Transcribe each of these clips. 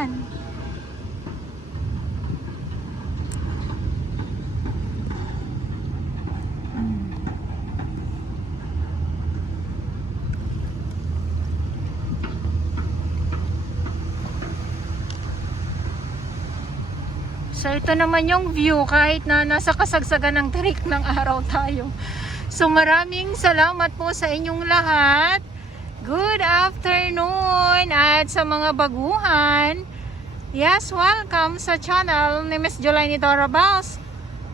yan. So ito naman yung view kahit na nasa kasagsagan ng tirik ng araw tayo. So maraming salamat po sa inyong lahat. Good afternoon at sa mga baguhan. Yes, welcome sa channel ni Miss Jolaine Dorabaus.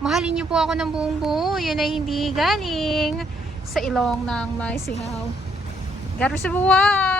Mahalin niyo po ako ng buong buo. Yun ay hindi galing sa ilong ng may singaw. Garo sa buwan!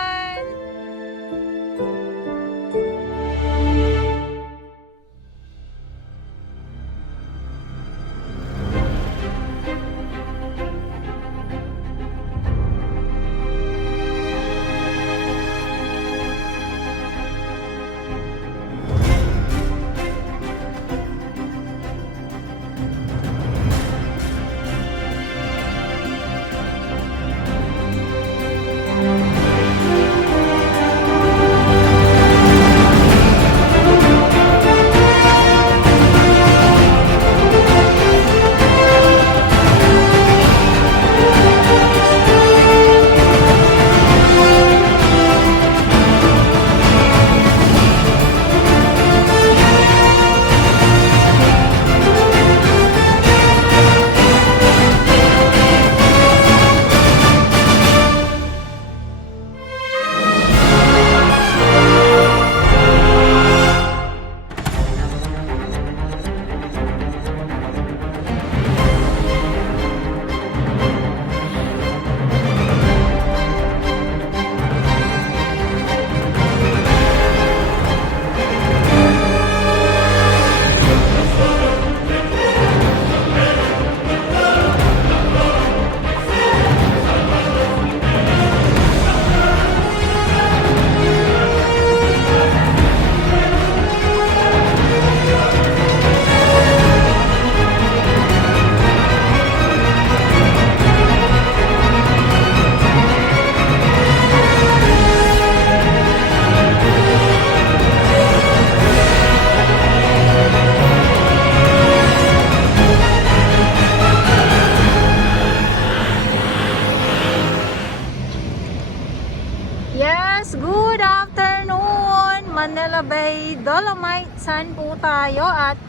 Yes, good afternoon! Manila Bay Dolomite Saan po tayo at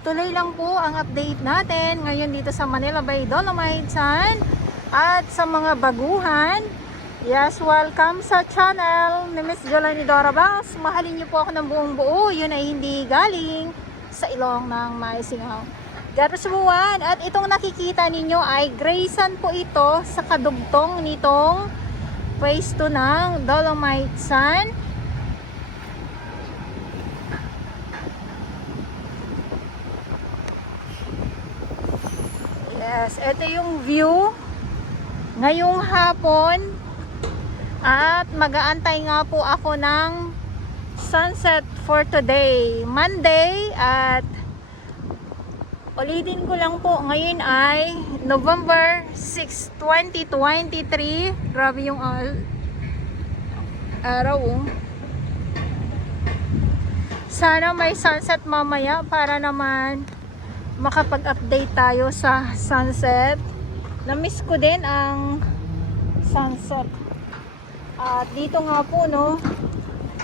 tuloy lang po ang update natin ngayon dito sa Manila Bay Dolomite Saan at sa mga baguhan. Yes, welcome sa channel ni Miss Jolaine Dorabaus. Mahalin niyo po ako ng buong buo. Yun ay hindi galing sa ilong ng may singaw. Garo sa buwan. At itong nakikita ninyo ay Grayson po ito sa kadugtong nitong phase 2 ng Dolomite Saan. Yes, ito yung view ngayong hapon at mag-aantay nga po ako ng sunset for today, Monday. At ulitin ko lang po, ngayon ay November 6, 2023. Grabe yung araw. Sana may sunset mamaya para naman makapag-update tayo sa sunset. Na-miss ko din ang sunset. At dito nga po, no,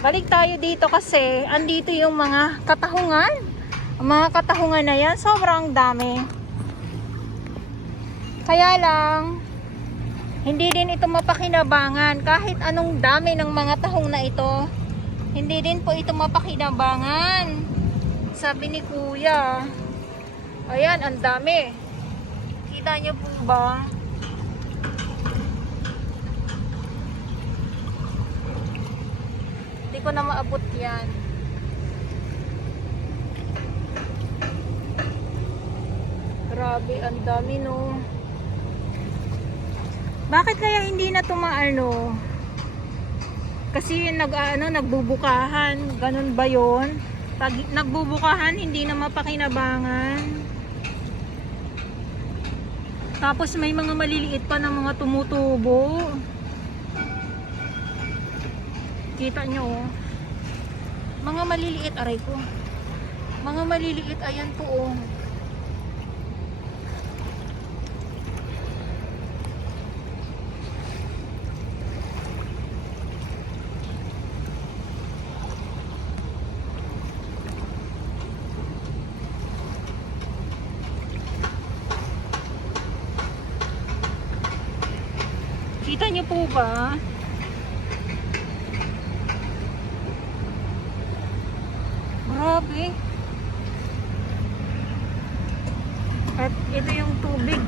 balik tayo dito kasi andito yung mga katahungan. Ang mga katahungan na yan, sobrang dami. Kaya lang, hindi din ito mapakinabangan. Kahit anong dami ng mga tahong na ito, hindi din po ito mapakinabangan. Sabi ni Kuya. Ayan, ang dami. Kita nyo po ba? Hindi ko na maabot yan. Grabe, ang dami, no. Bakit kaya hindi na tumaano? Kasi nagbubukahan. Ganun ba yun? Pag nagbubukahan, hindi na mapakinabangan. Tapos may mga maliliit pa na mga tumutubo. Kita nyo, oh. Mga maliliit, aray ko. Mga maliliit, ayan po oh. Kita niyo po ba? Grabe. At ito yung tubig.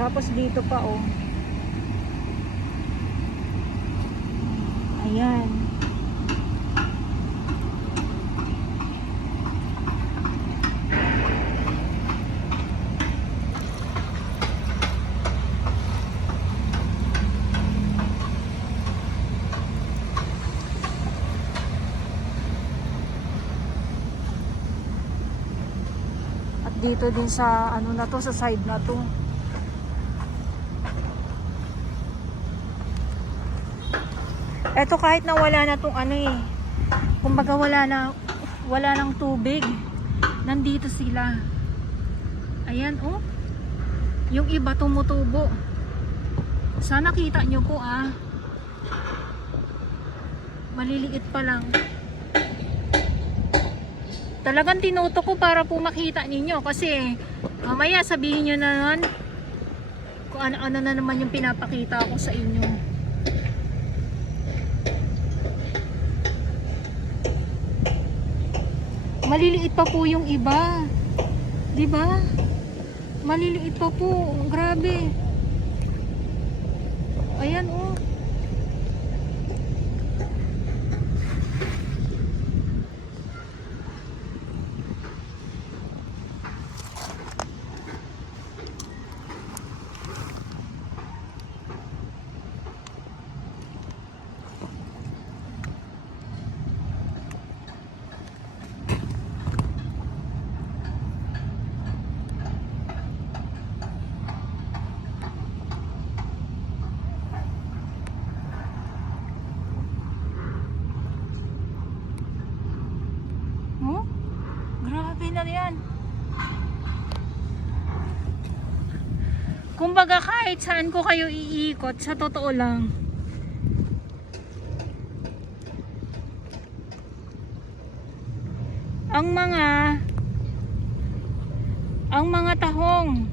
Tapos dito pa oh. Ayan. At dito din sa ano na to, sa side na to. Eto kahit na wala na tong ano eh. Kumbaga wala ng tubig. Nandito sila. Ayan oh. Yung iba tumutubo. Sana kita nyo po ah. Maliliit pa lang. Talagang tinuto ko para po makita ninyo. Kasi mamaya sabihin nyo na naman kung ano-ano na naman yung pinapakita ko sa inyo. Maliliit pa po yung iba. 'Di ba? Maliliit pa po. Grabe. Ayan oh. Oh? Grabe na yan. Kumbaga kahit saan ko kayo iikot, sa totoo lang. Ang mga tahong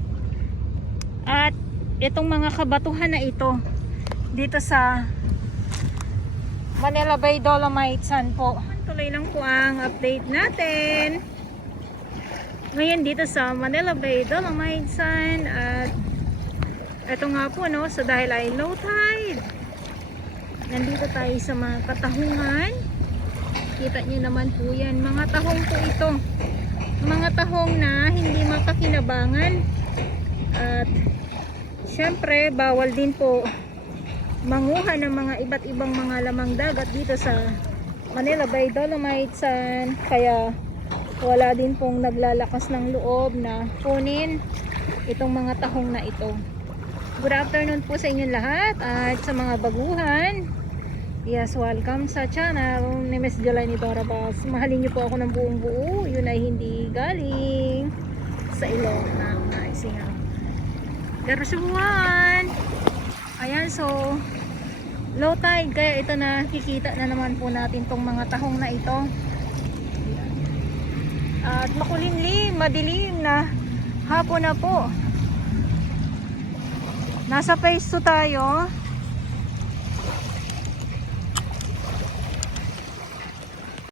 at itong mga kabatuhan na ito dito sa Manila Bay Dolomite Sand po. Tuloy lang po ang update natin ngayon dito sa Manila Bay Dolomite Sand. At ito nga po no, so dahil ay low tide, nandito tayo sa mga katahungan. Kita nyo naman po yan, mga tahong po ito, mga tahong na hindi makakinabangan. At syempre bawal din po manguha ng mga iba't ibang mga lamang dagat dito sa Manila Bay Dolomite Sand. Kaya wala din pong naglalakas ng loob na kunin itong mga tahong na ito. Good afternoon po sa inyo lahat at sa mga baguhan. Yes, welcome sa channel ni Miss Jelani Torabas. Mahalin niyo po ako ng buong buo. Yun ay hindi galing sa ilong ng naisingaw. Pero subuhan. Ayan, so low tide, kaya ito na kikita na naman po natin tong mga tahong na ito. At makulimlim, madilim na hapon na po. Nasa phase 2 tayo.